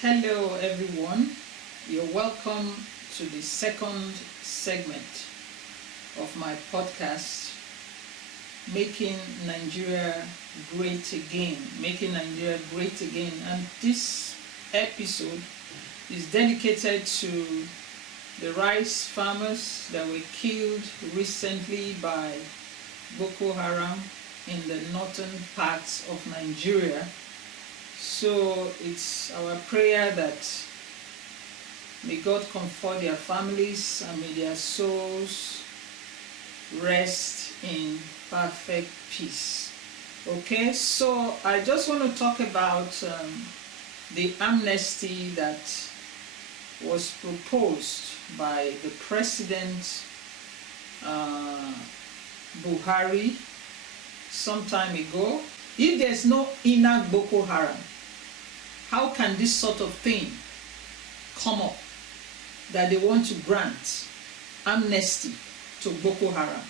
Hello everyone, you're welcome to the second segment of my podcast, Making Nigeria Great Again. Making Nigeria Great Again. And this episode is dedicated to the rice farmers that were killed recently by Boko Haram in the northern parts of Nigeria. So it's our prayer that may God comfort their families and may their souls rest in perfect peace. Okay, so I just want to talk about the amnesty that was proposed by the President Buhari some time ago. If there's no inner Boko Haram, how can this sort of thing come up that they want to grant amnesty to Boko Haram?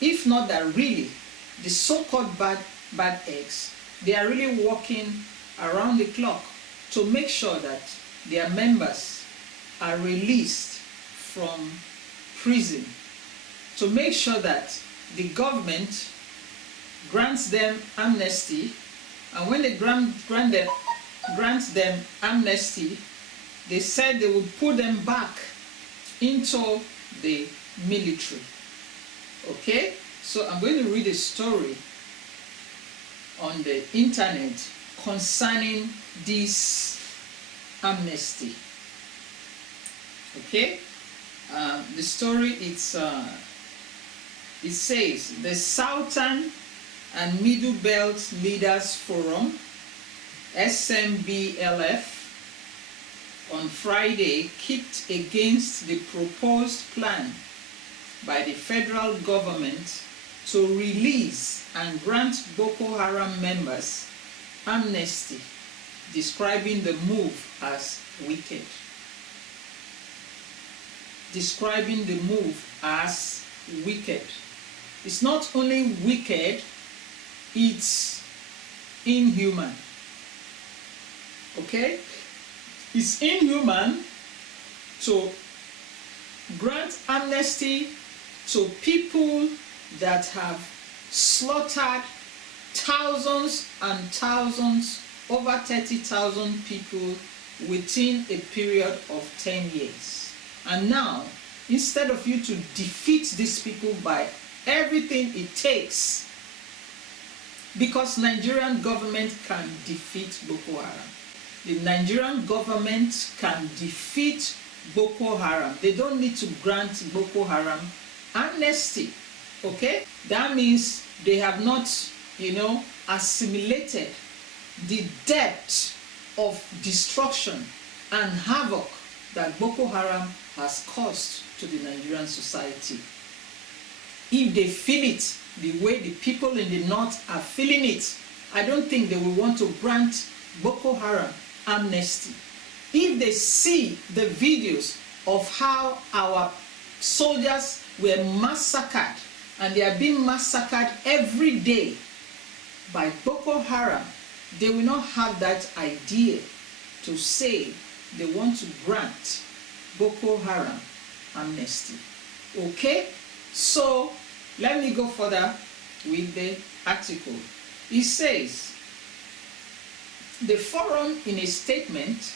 If not that really the so-called bad eggs, they are really working around the clock to make sure that their members are released from prison, to make sure that the government grants them amnesty, and when they grant them amnesty, they said they would put them back into the military. Okay, so I'm going to read a story on the internet concerning this amnesty. Okay, the story it says the Southern and Middle Belt Leaders Forum, SMBLF, on Friday kicked against the proposed plan by the federal government to release and grant Boko Haram members amnesty, describing the move as wicked. Describing the move as wicked. It's not only wicked, it's inhuman. Okay? It's inhuman to grant amnesty to people that have slaughtered thousands and thousands, over 30,000 people within a period of 10 years. And now, instead of you to defeat these people by everything it takes, because Nigerian government can defeat Boko Haram. The Nigerian government can defeat Boko Haram. They don't need to grant Boko Haram amnesty. Okay? That means they have not, assimilated the depth of destruction and havoc that Boko Haram has caused to the Nigerian society. If they feel it the way the people in the north are feeling it, I don't think they will want to grant Boko Haram amnesty. If they see the videos of how our soldiers were massacred, and they are being massacred every day by Boko Haram, they will not have that idea to say they want to grant Boko Haram amnesty. Okay? So, let me go further with the article. It says, the forum in a statement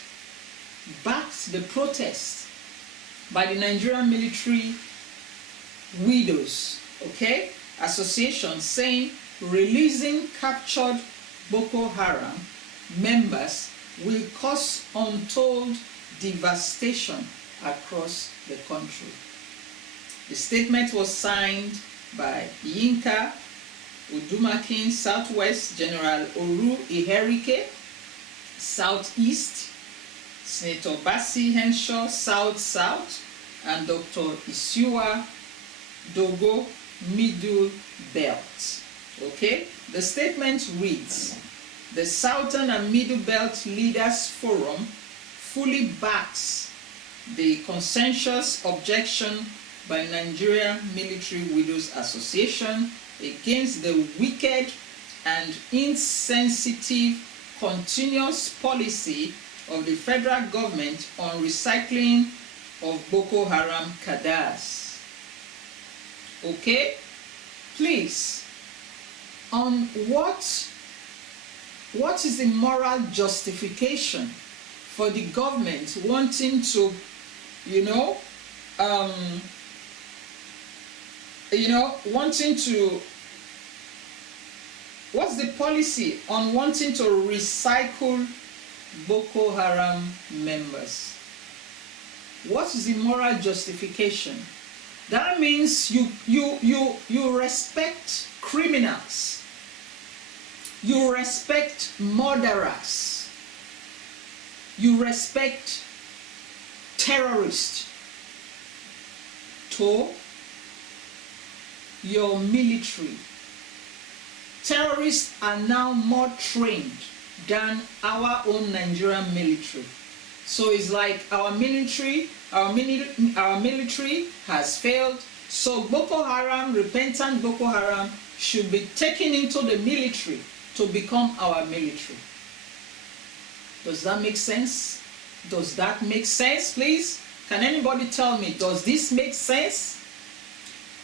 backed the protest by the Nigerian Military Widows Association, saying releasing captured Boko Haram members will cause untold devastation across the country. The statement was signed by Yinka Udumakin, Southwest, General Oru Iherike, Southeast, Senator Basi Henshaw, South, and Dr. Isiwa Dogo, Middle Belt. Okay? The statement reads, the Southern and Middle Belt Leaders Forum fully backs the consensus objection by Nigeria Military Widows Association against the wicked and insensitive continuous policy of the federal government on recycling of Boko Haram cadres. Okay? Please, on what is the moral justification for the government wanting to, what's the policy on wanting to recycle Boko Haram members? What is the moral justification? That means you respect criminals. You respect murderers. You respect terrorists to your military. Terrorists are now more trained than our own Nigerian military. So it's like our military has failed. So Boko Haram, repentant Boko Haram, should be taken into the military to become our military. Does that make sense? Does that make sense, please? Can anybody tell me, does this make sense?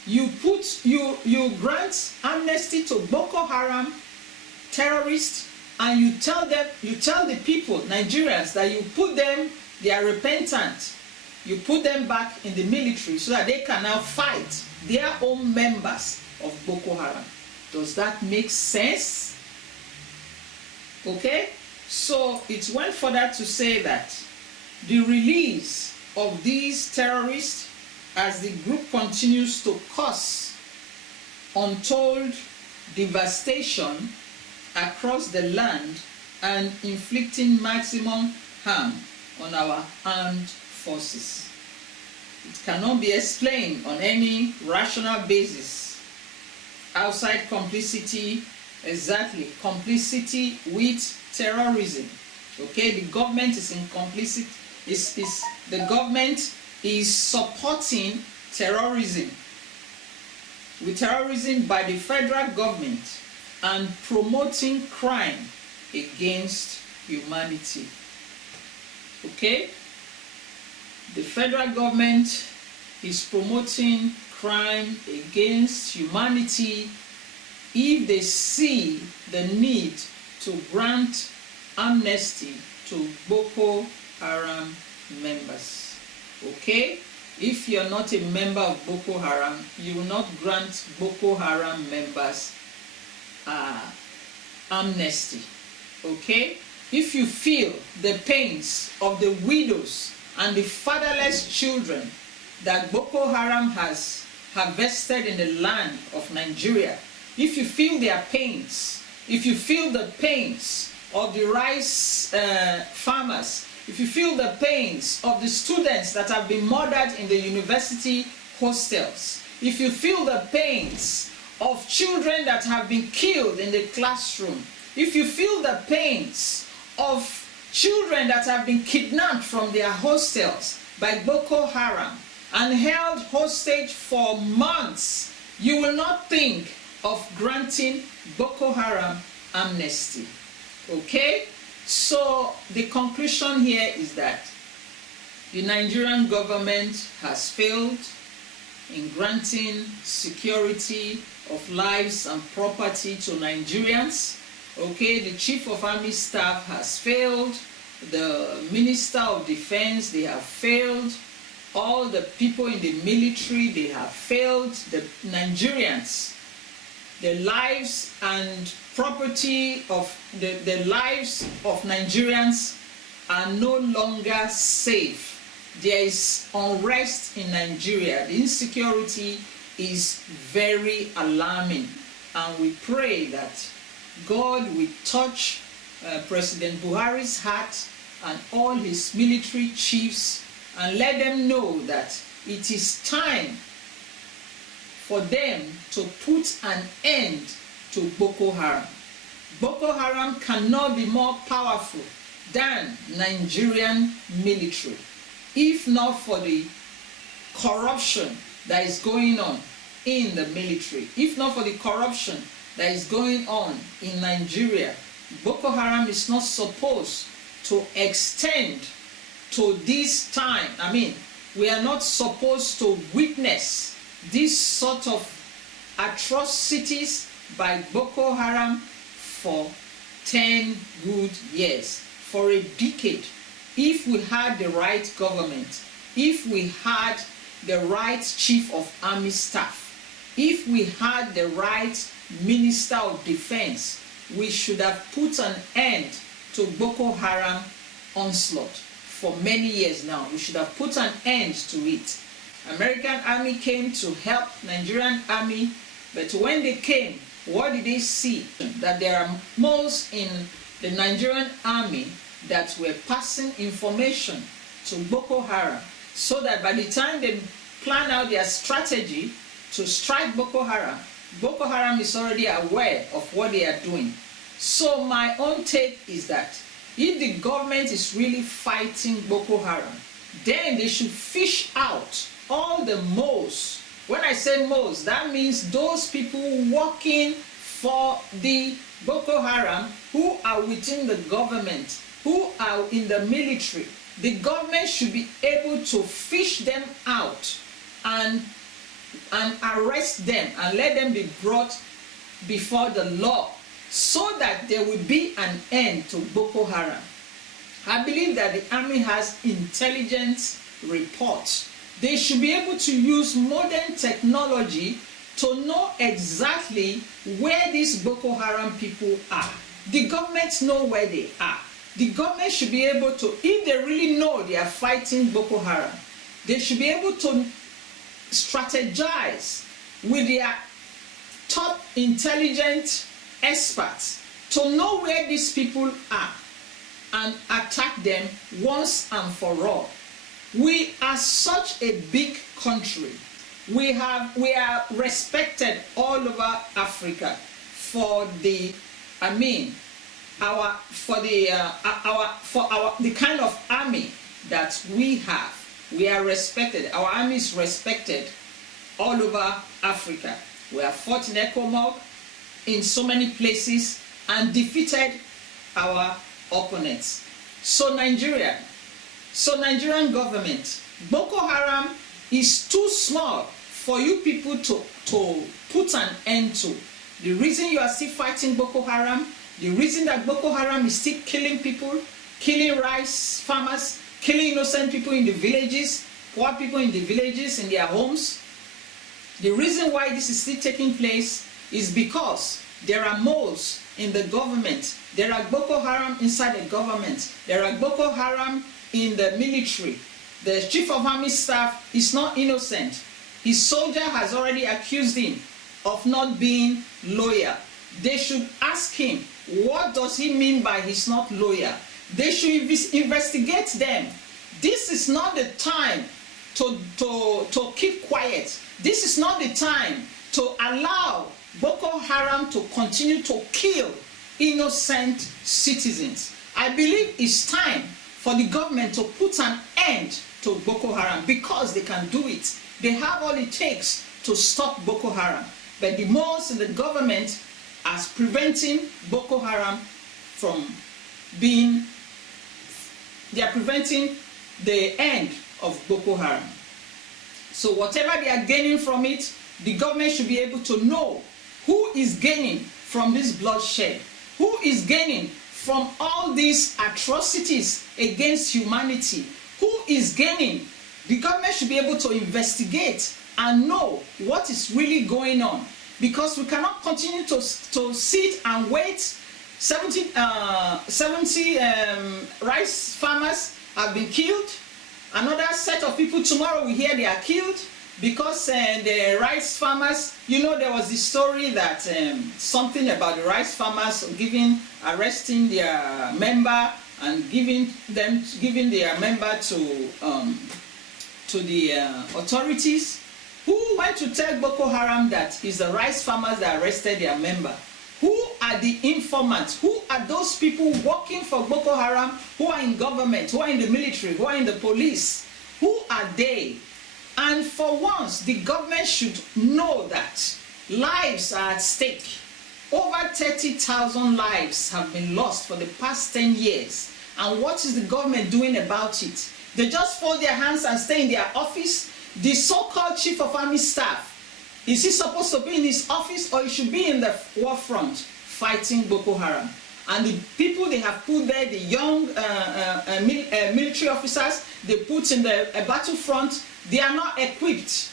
You grant amnesty to Boko Haram terrorists, and you tell the people, Nigerians, that they are repentant. You put them back in the military so that they can now fight their own members of Boko Haram. Does that make sense? Okay? So it went further to say that the release of these terrorists, as the group continues to cause untold devastation across the land and inflicting maximum harm on our armed forces. It cannot be explained on any rational basis outside complicity with terrorism. Okay, the government is in complicity. The government is supporting terrorism by the federal government and promoting crime against humanity. Okay? The federal government is promoting crime against humanity if they see the need to grant amnesty to Boko Haram members. Okay? If you're not a member of Boko Haram, you will not grant Boko Haram members amnesty. Okay? If you feel the pains of the widows and the fatherless children that Boko Haram has harvested in the land of Nigeria, if you feel their pains, if you feel the pains of the rice farmers, if you feel the pains of the students that have been murdered in the university hostels, if you feel the pains of children that have been killed in the classroom, if you feel the pains of children that have been kidnapped from their hostels by Boko Haram and held hostage for months, you will not think of granting Boko Haram amnesty. Okay? So the conclusion here is that the Nigerian government has failed in granting security of lives and property to Nigerians. Okay, the Chief of Army Staff has failed, the Minister of Defense, they have failed, all the people in the military, they have failed, the Nigerians, the lives and property of the lives of Nigerians are no longer safe. There is unrest in Nigeria. The insecurity is very alarming, and we pray that God will touch President Buhari's heart and all his military chiefs and let them know that it is time for them to put an end to Boko Haram. Boko Haram cannot be more powerful than Nigerian military, if not for the corruption that is going on in the military, if not for the corruption that is going on in Nigeria. Boko Haram is not supposed to extend to this time. I mean, we are not supposed to witness this sort of atrocities by Boko Haram for 10 good years, for a decade. If we had the right government, if we had the right chief of army staff, if we had the right minister of defense, we should have put an end to Boko Haram onslaught for many years now. We should have put an end to it. American army came to help Nigerian army, but when they came, what did they see? That there are moles in the Nigerian army that were passing information to Boko Haram, so that by the time they plan out their strategy to strike Boko Haram is already aware of what they are doing. So my own take is that if the government is really fighting Boko Haram, then they should fish out all the moles. When I say moles, that means those people working for the Boko Haram who are within the government, who are in the military. The government should be able to fish them out and arrest them and let them be brought before the law, so that there will be an end to Boko Haram. I believe that the army has intelligence reports. They should be able to use modern technology to know exactly where these Boko Haram people are. The government know where they are. The government should be able to, if they really know they are fighting Boko Haram, they should be able to strategize with their top intelligent experts to know where these people are and attack them once and for all. We are such a big country. We are respected all over Africa for the the kind of army that we have. We are respected. Our army is respected all over Africa. We have fought in Ecomog, in so many places, and defeated our opponents. So Nigerian government, Boko Haram is too small for you people to put an end to. The reason you are still fighting Boko Haram, the reason that Boko Haram is still killing people, killing rice farmers, killing innocent people in the villages, poor people in the villages, in their homes, the reason why this is still taking place is because there are moles in the government. There are Boko Haram inside the government. There are Boko Haram in the military. The chief of army staff is not innocent. His soldier has already accused him of not being loyal. They should ask him, what does he mean by he's not loyal? They should investigate them. This is not the time to keep quiet. This is not the time to allow Boko Haram to continue to kill innocent citizens. I believe it's time for the government to put an end to Boko Haram, because they can do it. They have all it takes to stop Boko Haram. But the most in the government are preventing Boko Haram from being, they are preventing the end of Boko Haram. So whatever they are gaining from it, the government should be able to know who is gaining from this bloodshed, who is gaining from all these atrocities against humanity, who is gaining. The government should be able to investigate and know what is really going on, because we cannot continue to sit and wait. 70 rice farmers have been killed. Another set of people tomorrow we hear they are killed because the rice farmers, you know, there was this story that something about the rice farmers arresting their member and giving their member to the authorities, who went to tell Boko Haram that it's the rice farmers that arrested their member. Who are the informants? Who are those people working for Boko Haram, who are in government, who are in the military, who are in the police? Who are they? And for once, the government should know that lives are at stake. Over 30,000 lives have been lost for the past 10 years. And what is the government doing about it? They just fold their hands and stay in their office. The so-called chief of army staff, is he supposed to be in his office, or he should be in the war front fighting Boko Haram? And the people they have put there, the young military officers they put in the battlefront, they are not equipped.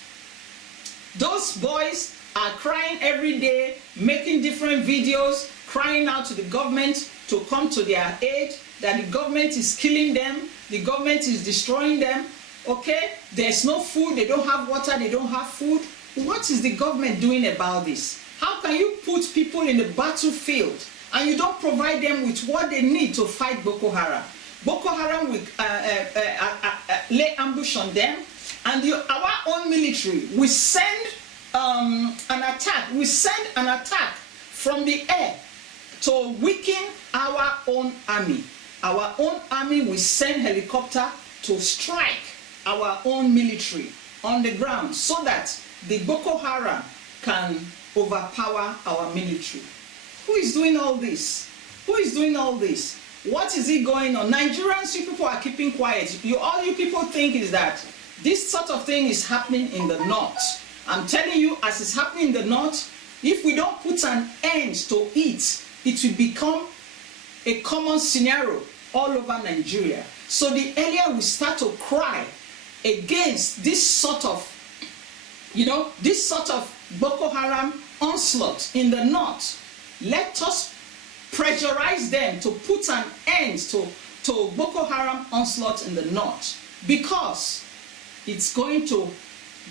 Those boys are crying every day, making different videos, crying out to the government to come to their aid, that the government is killing them, the government is destroying them. Okay, there's no food, they don't have water, they don't have food. What is the government doing about this? How can you put people in the battlefield and you don't provide them with what they need to fight Boko Haram? Boko Haram will lay ambush on them, and our own military will send an attack. We send an attack from the air to weaken our own army. Our own army will send helicopter to strike our own military on the ground so that the Boko Haram can overpower our military. Who is doing all this? Who is doing all this? What is it going on? Nigerians, you people are keeping quiet. All you people think is that this sort of thing is happening in the north. I'm telling you, as it's happening in the north, if we don't put an end to it, it will become a common scenario all over Nigeria. So the earlier we start to cry against this sort of, this sort of Boko Haram onslaught in the north, let us pressurize them to put an end to Boko Haram onslaught in the north, because it's going to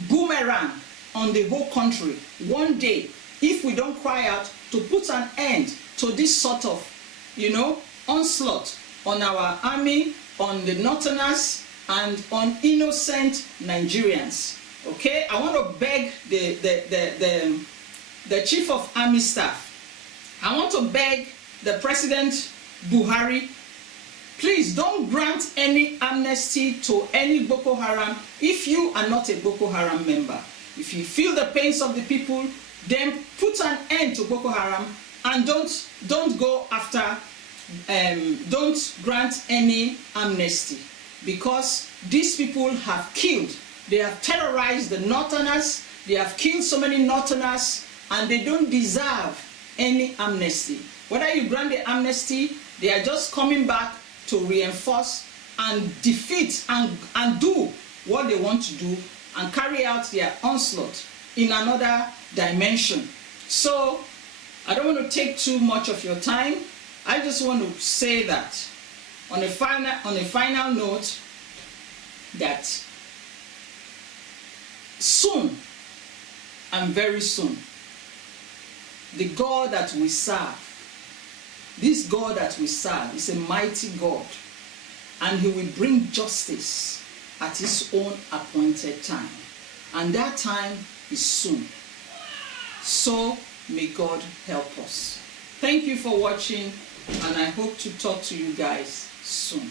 boomerang on the whole country one day if we don't cry out to put an end to this sort of, onslaught on our army, on the northerners, and on innocent Nigerians. Okay, I want to beg the chief of army staff. I want to beg the President Buhari, please don't grant any amnesty to any Boko Haram if you are not a Boko Haram member. If you feel the pains of the people, then put an end to Boko Haram and don't go after, don't grant any amnesty, because these people have killed, they have terrorized the northerners, they have killed so many northerners, and they don't deserve any amnesty. Whether you grant the amnesty, they are just coming back to reinforce and defeat and do what they want to do and carry out their onslaught in another dimension. So I don't want to take too much of your time. I just want to say that on a final note, that soon and very soon, the God that we serve, this God that we serve is a mighty God, and he will bring justice at his own appointed time, and that time is soon. So may God help us. Thank you for watching, and I hope to talk to you guys soon.